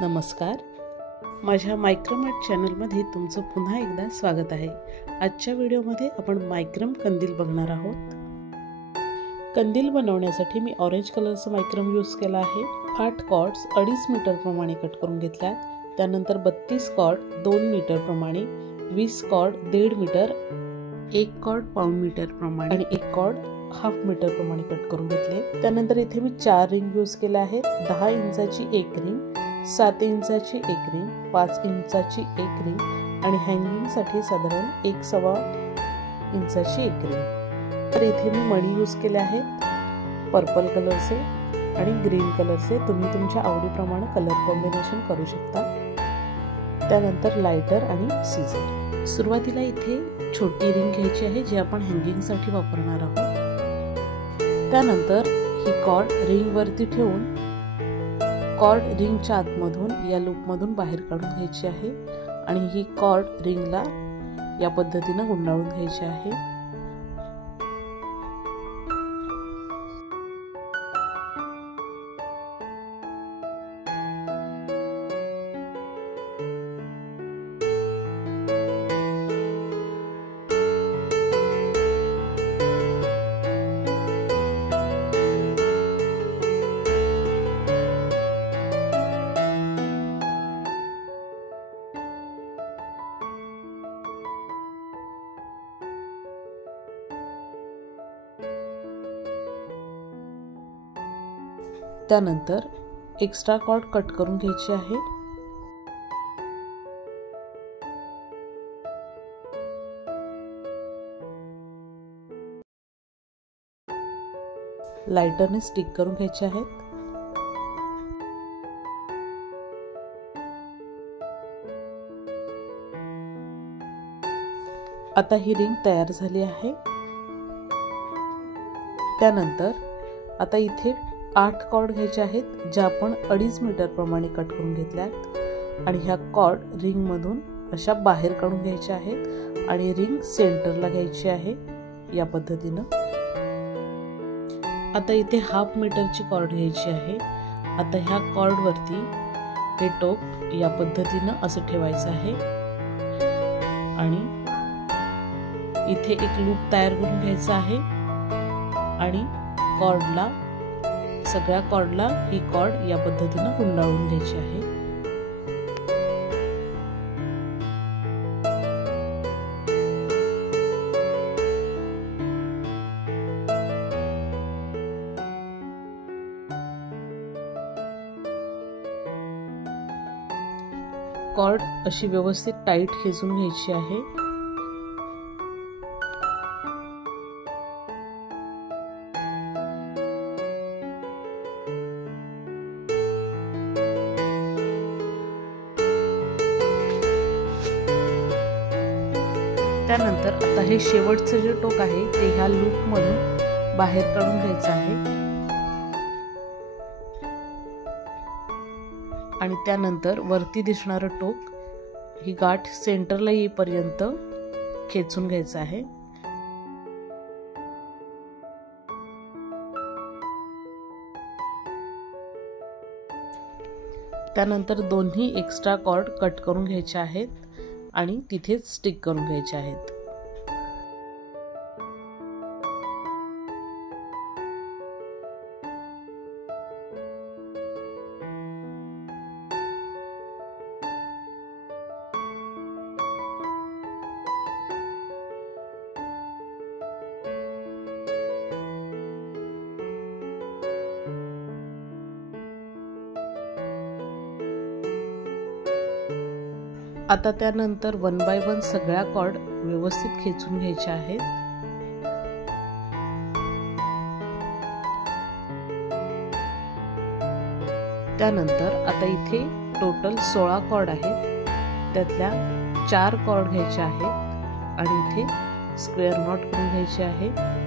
नमस्कार, माझ्या मायक्रम चॅनलमध्ये तुमचं पुन्हा एकदा स्वागत आहे। आजच्या व्हिडिओमध्ये आपण मायक्रम कंदील बघणार आहोत। कंदील बनवण्यासाठी मी ऑरेंज कलरचा मायक्रम यूज केला आहे। 8 कॉर्ड्स 2.5 मीटर प्रमाणे कट करून घेतल्यात। त्यानंतर 32 कॉर्ड 2 मीटर प्रमाणे, 20 कॉर्ड 1.5 मीटर, 1 कॉर्ड पाऊण मीटर प्रमाणे आणि 1 कॉर्ड हाफ मीटर प्रमाणे कट करून घेतले। त्यानंतर इथे मी 4 रिंग यूज केले आहेत। 10 इंचाची एक रिंग, 7 इंचाची एक रिंग, 5 इंचाची एक रिंग आणि हँगिंग साठी साधारण 1.25 इंचाची एक रिंग। तर इथे मी मणी यूज केले आहेत पर्पल कलरचे आणि ग्रीन कलरचे। तुम्ही तुमच्या आवडीप्रमाणे कलर कॉम्बिनेशन करू शकता। त्यानंतर लायटर आणि सीझर। सुरुवातीला इथे छोटी रिंग घ्यायची आहे जी आपण हँगिंग साठी वापरणार आहोत। त्यानंतर ही कॉर्ड रिंग वरती ठेवून कॉर्ड रिंगच्या आतमधून या लूप मधून बाहेर काढून घ्यायची आहे आणि ही कॉर्ड रिंगला या पद्धतीने गुंडाळून घ्यायची आहे। त्यानंतर एक्स्ट्रा कॉर्ड कट करून घ्यायची आहे। लायटरने स्टिक करून घ्यायचे आहेत। आता ही रिंग तयार झाली आहे। त्यानंतर आता इथे 8 कॉर्ड घ्यायचे आहेत ज्या आपण 2.5 मीटर प्रमाणे कट करून घेतल्यात आणि ह्या कॉर्ड रिंग मधून अशा बाहेर काढून घ्यायच्या आहेत आणि रिंग सेंटरला घ्यायची आहे या पद्धतीने। आता इथे हाफ मीटरची कॉर्ड घ्यायची आहे। आता ह्या कॉर्ड वरती हे टोक या पद्धतीने असं ठेवायचं आहे आणि इथे एक लूप तयार करून घ्यायचा आहे आणि कॉर्डला सगळ्या कॉर्डला ही कॉर्ड या पद्धतीने गुंडाळून घ्यायची आहे। कॉर्ड अशी व्यवस्थित टाईट खेचून घ्यायची आहे। त्यानंतर आता हे शेवटचे जे टोक आहे ते ह्या लूप मधून बाहेर काढून घ्यायचं आहे आणि त्यानंतर वरती दिसणारं टोक ही गाठ सेंटरला येईपर्यंत खेचून घ्यायचं आहे। त्यानंतर दोन्ही एक्स्ट्रा कॉर्ड कट करून घ्यायचे आहेत आणि तिथेच स्टिक करून घ्यायचे आहेत। आता त्यानंतर 1 बाय 1 सगळ्या कॉर्ड व्यवस्थित खेचून घ्यायच्या आहेत। त्यानंतर आता इथे टोटल 16 कॉर्ड आहेत। त्यातल्या 4 कॉर्ड घ्यायच्या आहेत आणि इथे स्क्वेअर नॉट करून घ्यायचे आहे।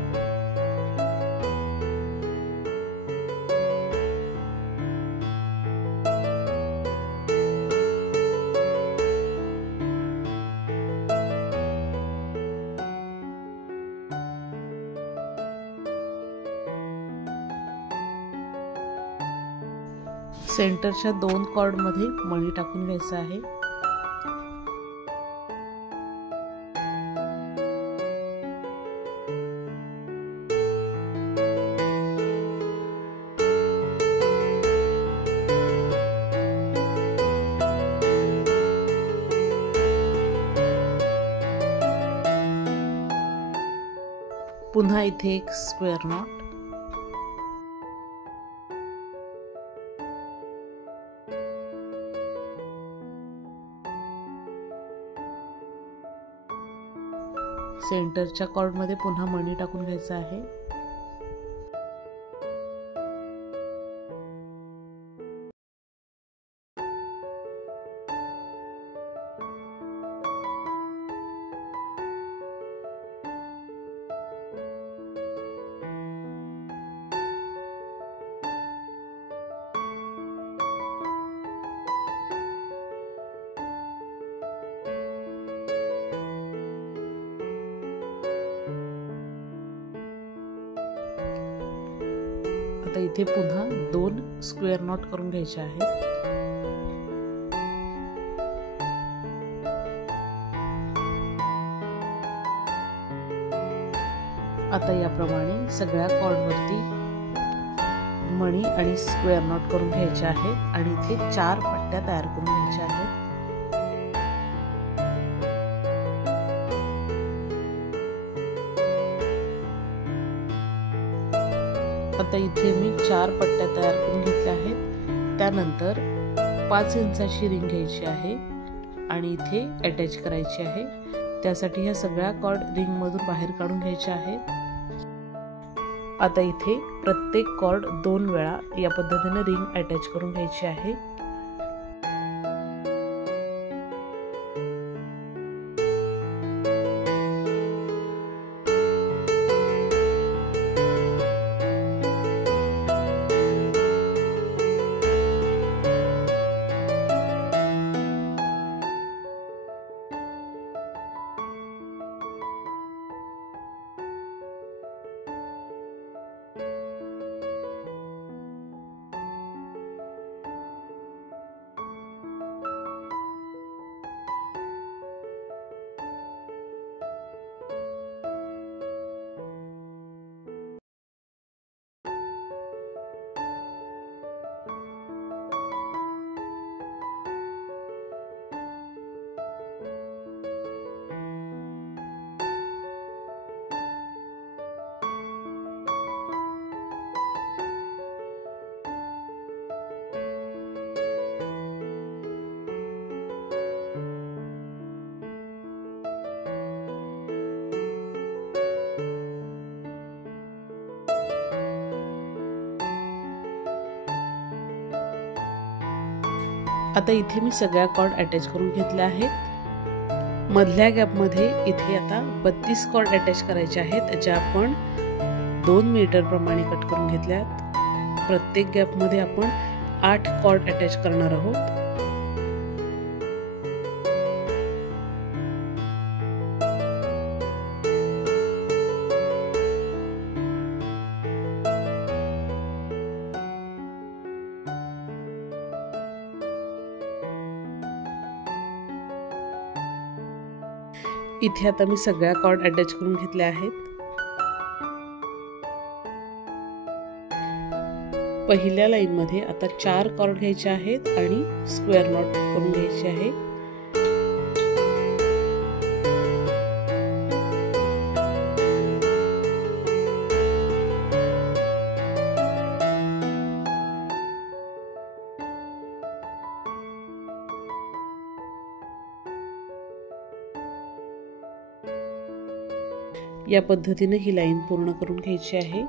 सेंटरच्या 2 कॉर्डमध्ये मणी टाकून घ्यायचा आहे। पुन्हा इथे एक स्क्वेअर नॉट, सेंटरच्या कॉर्डमध्ये पुन्हा मणी टाकून घ्यायचा आहे। आता इथे पुन्हा 2 स्क्वेअर नॉट करून घ्यायचे आहेत। आता याप्रमाणे सगळ्या कॉर्डवरती मणी आणि स्क्वेअर नॉट करून घ्यायचे आहेत आणि इथे 4 पट्ट्या तयार करून घ्यायच्या आहेत। आता इथे मी 4 पट्ट्या तयार करून घेतल्या आहेत। त्यानंतर 5 इंचाची रिंग घ्यायची आहे आणि इथे अटॅच करायची आहे। त्यासाठी ह्या सगळ्या कॉर्ड रिंग मधून बाहेर काढून घ्यायच्या आहेत। आता इथे प्रत्येक कॉर्ड 2 वेळा या पद्धतीने रिंग अटॅच करून घ्यायची आहे। आता इथे मी सगळ्या कॉर्ड अटॅच करून घेतल्या आहेत। मधल्या गॅप मध्ये इथे आता 32 कॉर्ड अटॅच करायचे आहेत, ज्या आपण 2 मीटर प्रमाणे कट करून घेतल्यात। प्रत्येक गॅप मध्ये आपण 8 कॉर्ड अटॅच करणार आहोत। इथे आता मी सगळ्या कॉर्ड अटॅच करून घेतल्या आहेत। पहिल्या लाईन मध्ये आता 4 कॉर्ड घ्यायचे आहेत आणि स्क्वेअर नॉट करून घ्यायचे आहे। या पद्धतीने ही लाईन पूर्ण करून घ्यायची आहे।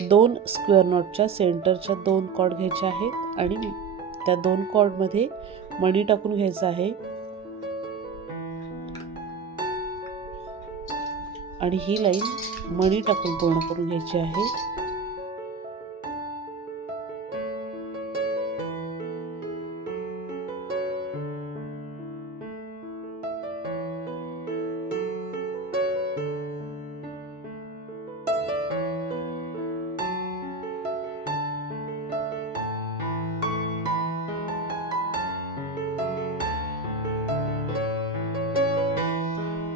दोन स्क्वेअर नॉटच्या सेंटरच्या 2 कॉर्ड घ्यायचे आहेत आणि त्या 2 कॉर्ड मध्ये मणी टाकून घ्यायचा आहे आणि ही लाईन मणी टाकून पूर्ण करून घ्यायची आहे।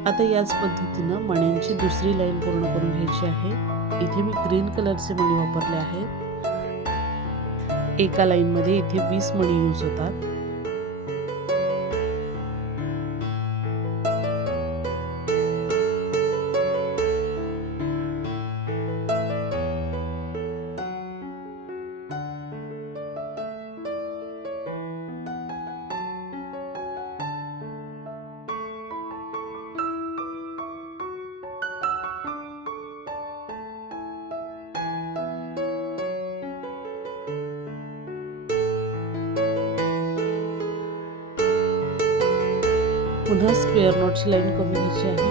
आता याच पद्धतीनं मण्यांची दुसरी लाईन पूर्ण करून घ्यायची आहे। इथे मी ग्रीन कलरचे मणी वापरले आहेत। एका लाईन मध्ये इथे 20 मणी यूज होतात। पुन्हा स्क्वेअर नॉटची लाईन करून घ्यायची आहे।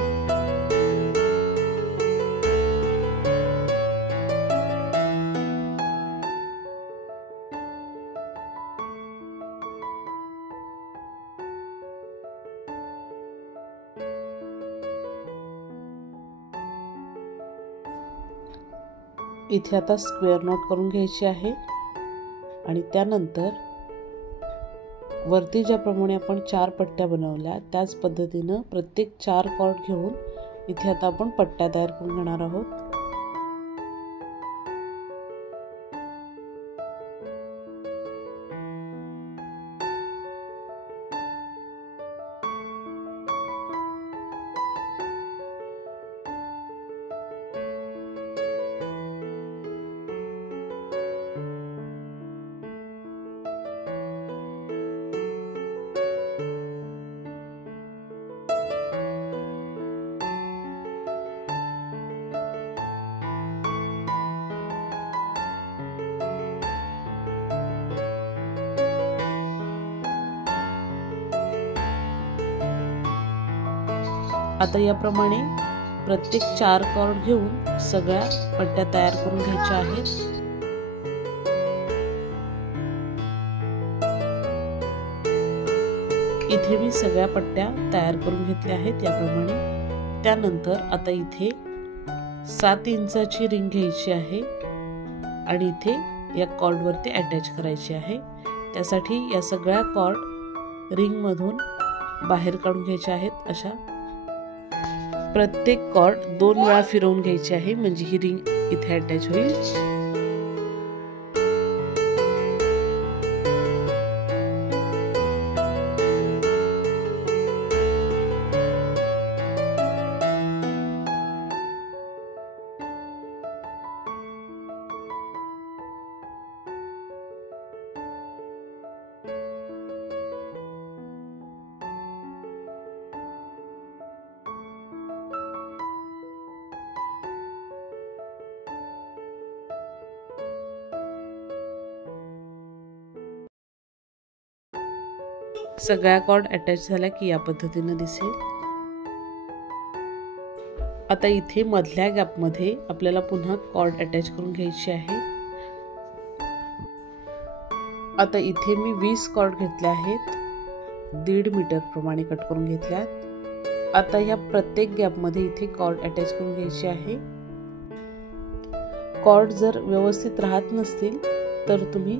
इथे आता स्क्वेअर नॉट करून घ्यायची आहे आणि त्यानंतर वरती ज्याप्रमाणे आपण 4 पट्ट्या बनवल्या त्याच पद्धतीनं प्रत्येक 4 कॉर्ड घेऊन इथे आता आपण पट्ट्या तयार करून घेणार आहोत। आता याप्रमाणे प्रत्येक 4 कॉर्ड घेऊन सगळ्या पट्ट्या तयार करून घ्यायच्या आहेत। इथे मी सगळ्या पट्ट्या तयार करून घेतल्या आहेत याप्रमाणे। त्यानंतर आता इथे 7 इंचाची रिंग घ्यायची आहे आणि इथे या कॉर्ड वरती अटॅच करायची आहे। त्यासाठी या सगळ्या कॉर्ड रिंग मधून बाहेर काढून घ्यायच्या आहेत। अशा प्रत्येक कॉर्ड 2 वेळा फिरवून घ्यायची आहे म्हणजे ही रिंग इथे अटॅच होईल। सगळ्या कॉर्ड अटॅच झाल्या की या पद्धतीने दिसेल। आता इथे मधल्या गॅप मध्ये आपल्याला पुन्हा कॉर्ड अटॅच करून घ्यायची आहे। आता इथे मी 20 कॉर्ड घेतले आहेत, 1.5 मीटर प्रमाणे कट करून घेतल्यात। आता या प्रत्येक गॅप मध्ये इथे कॉर्ड अटॅच करून घ्यायची आहे। कॉर्ड जर व्यवस्थित राहत नसतील तर तुम्ही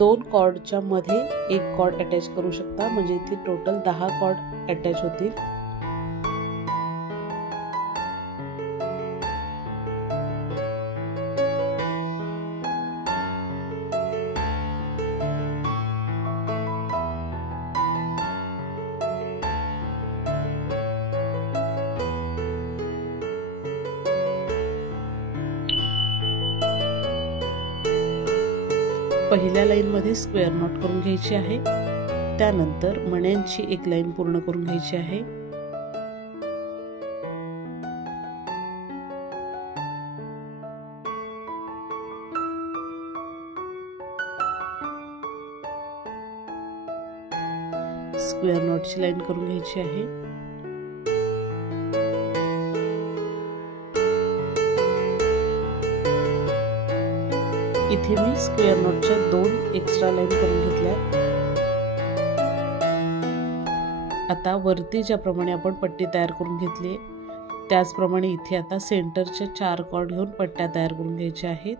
2 कॉर्डच्या मध्ये 1 कॉर्ड अटॅच करू शकता म्हणजे इथे टोटल 10 कॉर्ड अटॅच होतील। पहिल्या लाईन मध्ये स्क्वेअर नॉट करून घ्यायची आहे। त्यानंतर मण्यांची एक लाईन पूर्ण करून घ्यायची आहे। स्क्वेअर नॉटची लाईन करून घ्यायची आहे। इथे मी स्क्वेअर नॉटच्या 2 एक्स्ट्रा लाईन करून घेतल्या। आता वरती ज्याप्रमाणे आपण पट्टी तयार करून घेतली त्याचप्रमाणे इथे आता सेंटरच्या 4 कॉर्ड घेऊन पट्ट्या तयार करून घ्यायच्या आहेत।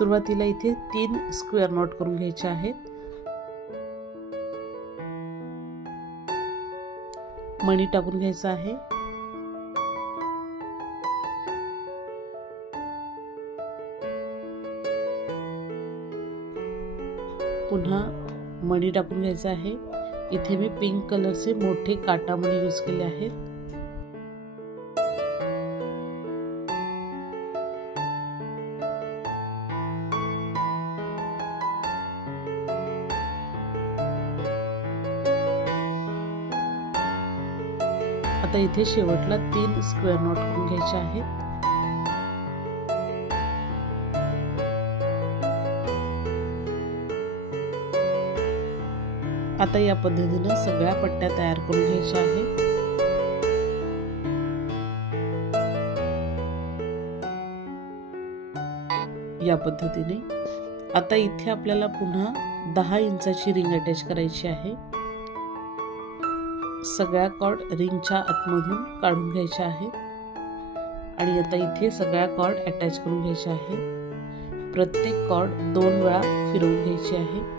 सुरुवातीला इथे 3 स्क्वेअर नॉट करून घ्यायचे आहेत। मणी टाकून घ्यायचा आहे। पुन्हा मणी टाकून घ्यायचा आहे। इथे मी पिंक कलरचे मोठे काटा मणी यूज केले आहेत। आता इथे शेवटला 3 स्क्वेअर नॉट करून घ्यायचे आहेत। आता या पद्धतीने सगळ्या पट्ट्या तयार करून घ्यायच्या आहेत। या पद्धतीने आता इथे आपल्याला पुन्हा 10 इंचाची रिंग अटॅच करायची आहे। सगळ्या कॉर्ड रिंगच्या आतमधून काढून घ्यायच्या आहेत आणि आता इथे सगळ्या कॉर्ड अटॅच करून घ्यायच्या आहेत। प्रत्येक कॉर्ड 2 वेळा फिरवून घ्यायची आहे।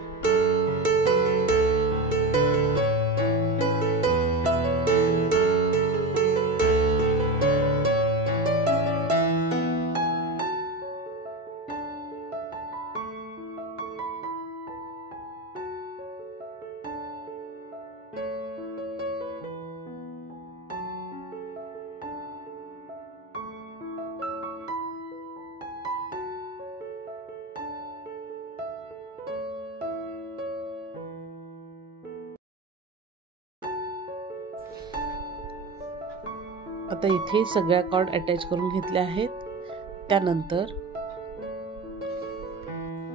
आता इथे सगळ्या कॉर्ड अटॅच करून घेतल्या आहेत। त्यानंतर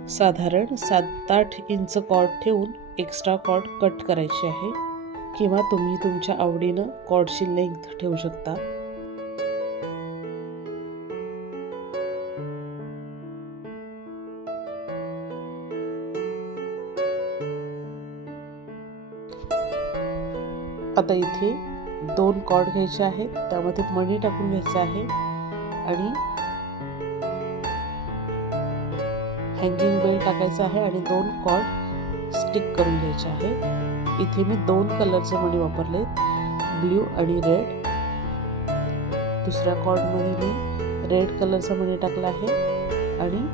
साधारण 7-8 इंच कॉर्ड ठेवून एक्स्ट्रा कॉर्ड कट करायची आहे किंवा तुम्ही तुमच्या आवडीने कॉर्डची लेंथ ठेवू शकता। आता इथे 2 कॉर्ड घ्यायचे आहेत, त्यामध्ये मणी टाकून घ्यायचा आहे आणि हँगिंग बेल टाकायचा आहे आणि 2 कॉर्ड स्टिक करून घ्यायचे आहे। इथे मी 2 कलरचे मणी वापरले, ब्ल्यू आणि रेड। दुसऱ्या कॉर्ड मध्ये मी रेड कलरचा मणी टाकला आहे आणि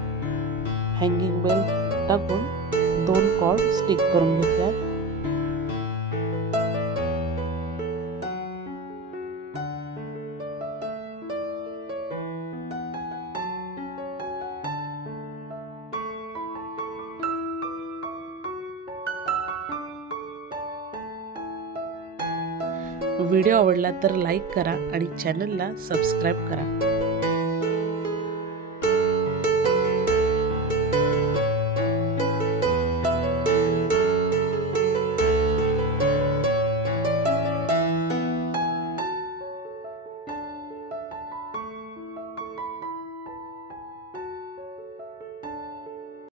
हँगिंग बेल टाकून 2 कॉर्ड स्टिक करून घेतल्यात। व्हिडिओ आवडला तर लाईक करा आणि चॅनलला सबस्क्राईब करा।